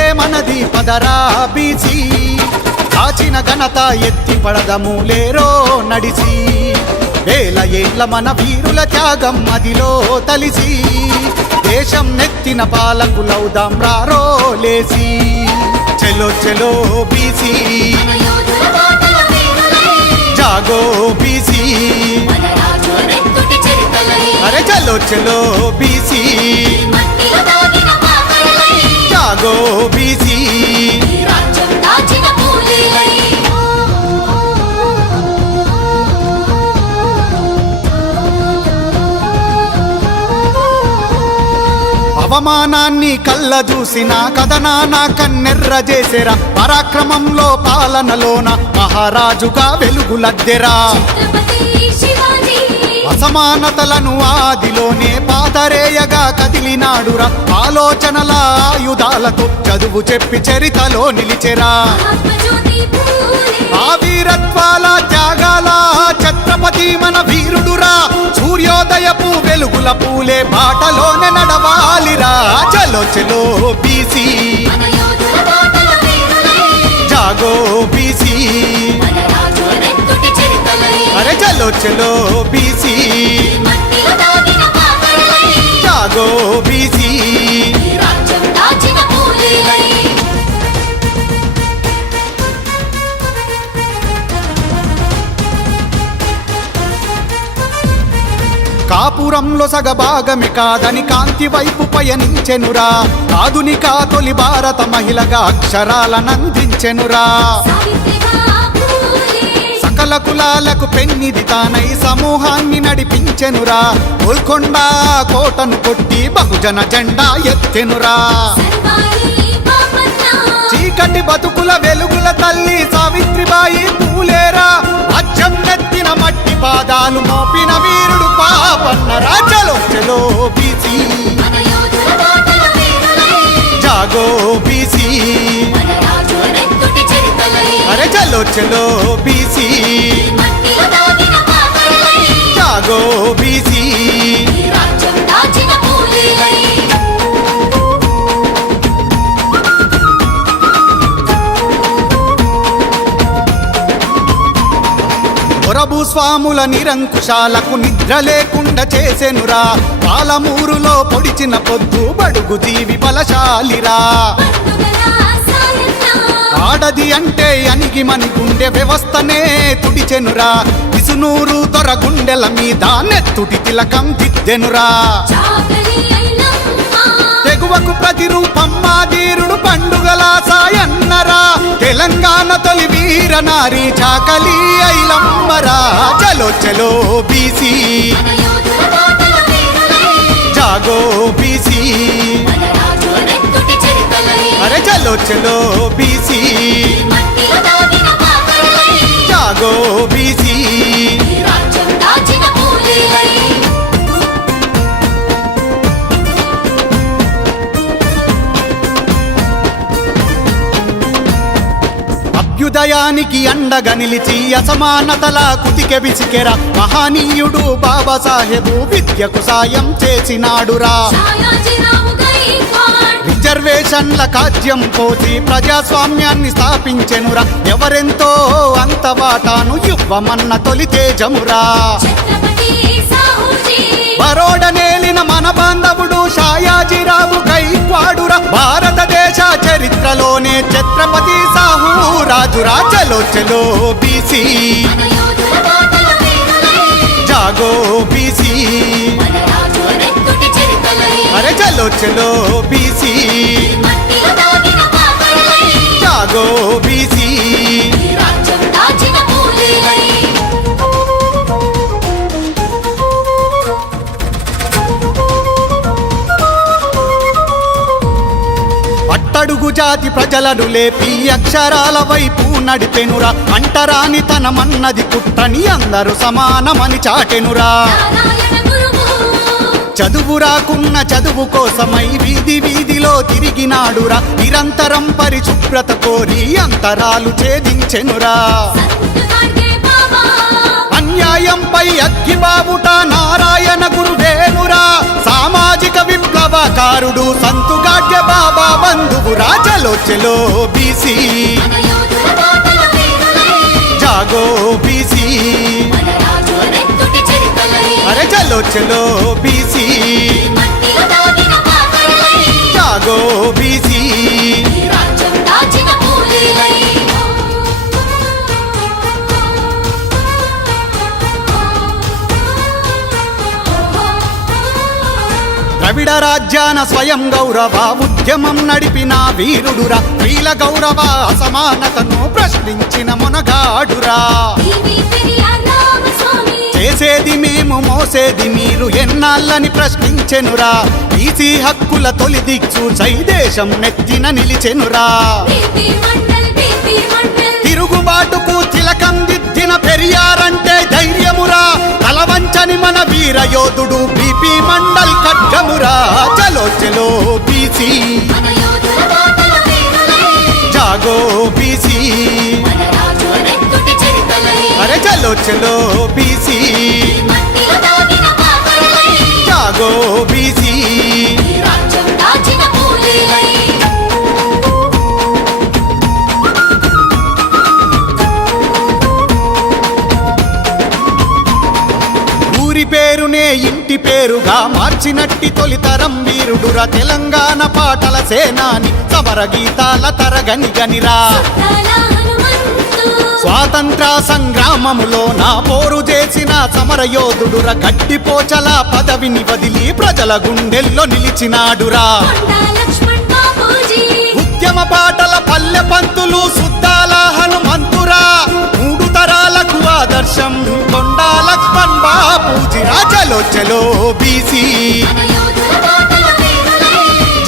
చరితే మనది పదరా బీసీ. దాచిన ఘనత ఎత్తి పడదము లేరో నడిసి. వేల ఏళ్ళ మన వీరుల త్యాగం మదిలో తలిసి. దేశం నెత్తిన పాలకులవుదాం రారో లేసి. చెలో చెలో బీసీ. జాగో బీసీ. అరే చలో చలో బీసీ. జాగో అవమానాన్ని కళ్ళ చూసిన కథనాన కన్నెర్ర చేసేరా. పరాక్రమంలో పాలనలోన మహారాజుగా వెలుగులద్దెరా. ఛత్రపతి అసమానతలను ఆదిలోనే పాతరేయగా కదిలినాడురా. ఆలోచనల ఆయుధాలతో చదువు చెప్పి చరితలో నిలిచెరా. ఆ వీరత్వాల త్యాగాల ఛత్రపతి మన వీరుడురా. సూర్యోదయపు వెలుగుల పూలే బాటలోనే నడవాలిరా. చలో చలో బీసీ. జాగో బీసీ. చరితలై, అరే చలో బీసీ. జాగో బీసీ. కాపురంలో కాదని కాంతి వైపు పయనించెనురా. ఆధునిక తొలి భారత మహిళగా అక్షరాలనందించెనురా మతల కులాలకు పెన్నిది తానై సమూహాన్ని నడిపించెనురా. గోల్కొండ కోటను కొట్టి బహుజన జెండా ఎత్తెనురా. చీకటి బతుకుల వెలుగుల తల్లి సావిత్రిబాయి పూలేరా. అచ్చం నెత్తిన మట్టి పాదాలు మోపిన వీరుడు పాపన్న రాజలో ఆలోచలో బీసీ. జాగో బీసీ. స్వాముల నిరంకుశాలకు నిద్ర లేకుండా చేసెనురా. పాలమూరులో పొడిచిన పొద్దు బడుగు జీవి బలశాలిరా. ఆడది అంటే అణిగి మని గుండె వ్యవస్థనే తుడిచెనురా. విసునూరు దొర గుండెల మీద నెత్తుటి తిలకం దిద్దెనురా. తెగువకు ప్రతిరూపమ్మా ధీరుడు పండుగల సాయన్నరా. తెలంగాణ తొలి వీర నారి చాకలి ఐలమ్మరా చలో చలో బీసీ. జాగో బీసీ. అరే చలో చలో బీసీ. అభ్యుదయానికి అండగా నిలిచి అసమానతల కుతికె విసికెర. మహనీయుడు బాబాసాహెబు విద్యకు సాయం చేసినాడురా. రిజర్వేషన్ల కాజ్యం పోసి ప్రజాస్వామ్యాన్ని స్థాపించెనురా. ఎవరెంతో అంత వాటాను ఇవ్వమన్న తొలి తేజమురా. బరోడ నేలిన మన బాంధవుడు షాయాజీరావు గైక్వాడురా. భారతదేశ చరిత్రలోనే ఛత్రపతి సాహు రాజురా చలో చలో బీసీ. జాగో బీసీ. చరితలై, అరే చలో బీసీ. జాగో బీసీ. అట్టడుగు జాతి ప్రజలను లేపి అక్షరాల వైపు నడిపెనురా. అంటరాని తనమన్నది పుట్టని అందరూ సమానమని చాటెనురా. చదువు రాకున్న చదువు కోసమై వీధి వీధిలో తిరిగినాడురా. నిరంతరం పరిశుభ్రత కోరి అంతరాలు ఛేదించెనురా. అన్యాయంపై అగ్గిబాబుట నారాయణ గురువేనురా సామాజిక విప్లవకారుడు సంతుగాడ్య బాబా గురువురా చలో చలో బీసీ జాగో బీసీ. చరితలై చలో బీసీ. జాగో బీసీ. ద్రవిడ రాజ్యాన స్వయం గౌరవ ఉద్యమం నడిపిన వీరుడురా. వీల గౌరవ అసమానతను ప్రశ్నించిన మొనగాడురా. చేసేది మేము మోసేది మీరు. ఎన్నాళ్ళని ప్రశ్నించెనురా? ఈసీ హక్కుల తొలి దిక్చు దేశం నెత్తిన నిలిచెనురా. తిరుగుబాటుకు తిలకం దిద్దిన పెరియారంటే ధైర్యమురా. తలవంచని మన వీర యోధుడు బీపీ మండల్ ఖడ్గమురా. చలో చలో బీసీ. జాగో బీసీ. అరే చలో చలో ఇంటి పేరుగా మార్చినట్టి తొలితరం వీరుడురా తెలంగాణ పాటల సేనాని సమర గీతాల తరగని గనిరా. స్వాతంత్ర సంగ్రామములో నా పోరు చేసిన సమరయోధుడురా గట్టిపోచల పదవిని వదిలి ప్రజల గుండెల్లో నిలిచినాడురా. యోచలో బీసీ.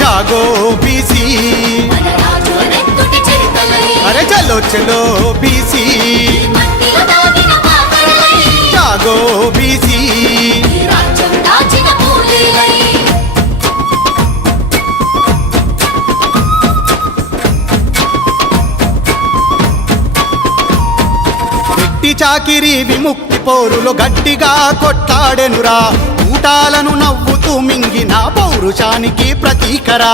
జాగో బీసీ అరే చలో చలో బీసీ. జాగో బీసీ చాకిరి విముక్తి పౌరులు గట్టిగా కొట్లాడెనురా. ఊటాలను నవ్వుతూ మింగిన పౌరుషానికి ప్రతీకరా.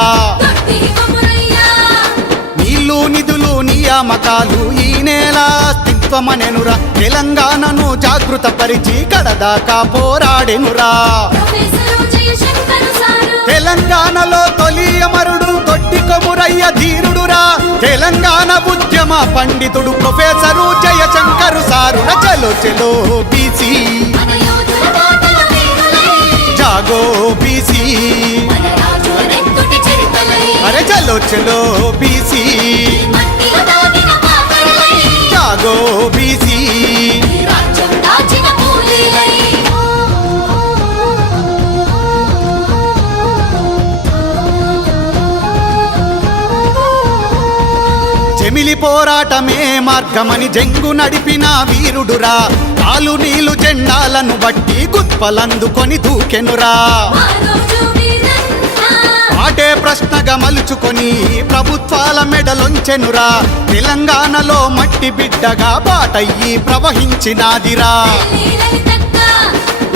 నీళ్ళు నిధులు నియామకాలు ఈ నేల అస్తిత్వమనెనురా. తెలంగాణను జాగృత పరిచి కడదాకా పోరాడెనురా. తెలంగాణలో తొలి అమరుడు తొట్టి కొమురయ్య ధీరుడురా. తెలంగాణ ఉద్యమ పండితుడు ప్రొఫెసరు జయచంద్ర సారు బీసీ. జాగో బీసీ. అరే చలో చలో బీసీ. జాగో బీసీ. పోరాటమే మార్గమని జంగు నడిపిన వీరుడురా. కాలు నీలు జెండాలను బట్టి గుత్పలందుకొని దూకెనురా. ఆటే ప్రశ్నగా మలుచుకొని ప్రభుత్వాల మెడలొంచెనురా. తెలంగాణలో మట్టి బిడ్డగా బాటయ్యి ప్రవహించినాదిరా.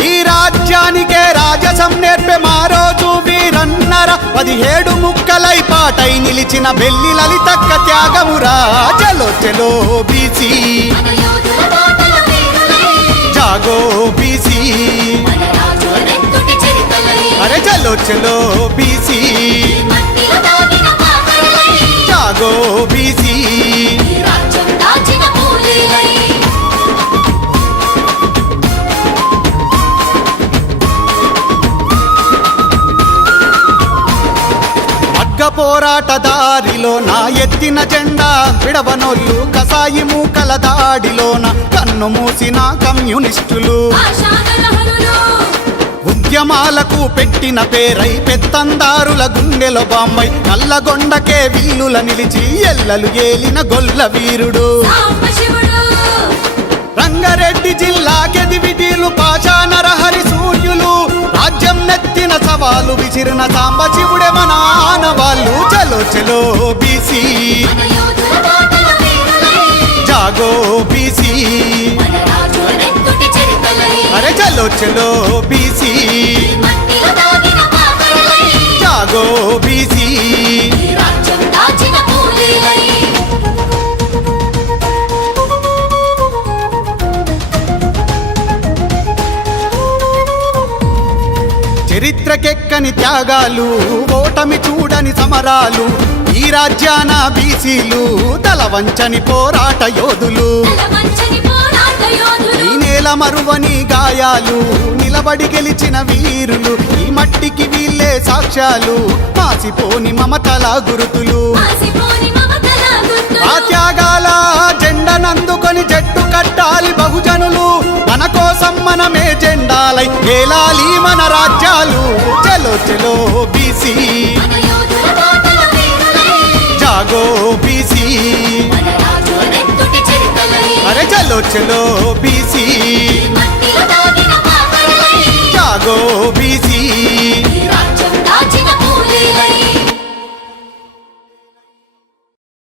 ఈ రాజ్యానికే రాజసం నేర్పే మా రోజు వీరన్నర పదిహేడు ముక్కలై పాటై నిలిచిన బెల్లి లలితక్క త్యాగమురా చలో చలో బీసీ. జాగో బీసీ. అరే చలో చలో బీసీ. దారిలో నా ఎత్తిన జెండా విడవనోళ్ళు కసాయి మూకల దాడిలోన కన్ను మూసిన కమ్యూనిస్టులు. ఉద్యమాలకు పెట్టిన పేరై పెత్తందారుల గుండెల బాంబై నల్లగొండకే వీలుల నిలిచి ఎల్లలు ఏలిన గొల్ల వీరుడు. రంగారెడ్డి జిల్లా కెదివిటీలు పాచానరహరి సూర్యులు. రాజ్యం నెత్తిన సవాలు విసిరిన సాంబశివుడే మన ఆనవాళ్ళు. చలో చలో బీసీ. జాగో బీసీ. అరే చలో చలో బీసీ. జాగో బీసీ. చరిత్రకెక్కని త్యాగాలు ఓటమి చూడని సమరాలు ఈ రాజ్యాన బీసీలు తల వంచని పోరాట యోధులు. ఈ నేల మరువని గాయాలు నిలబడి గెలిచిన వీరులు ఈ మట్టికి వీళ్ళే సాక్ష్యాలు మాసిపోని మమతల గురుతులు. ఆ త్యాగాల జెండనందుకొని జట్టు కట్టాలి బహుజనులు మన కోసం మనమే జెండాలై ఏలాలి మన రాజ్యాలు. మన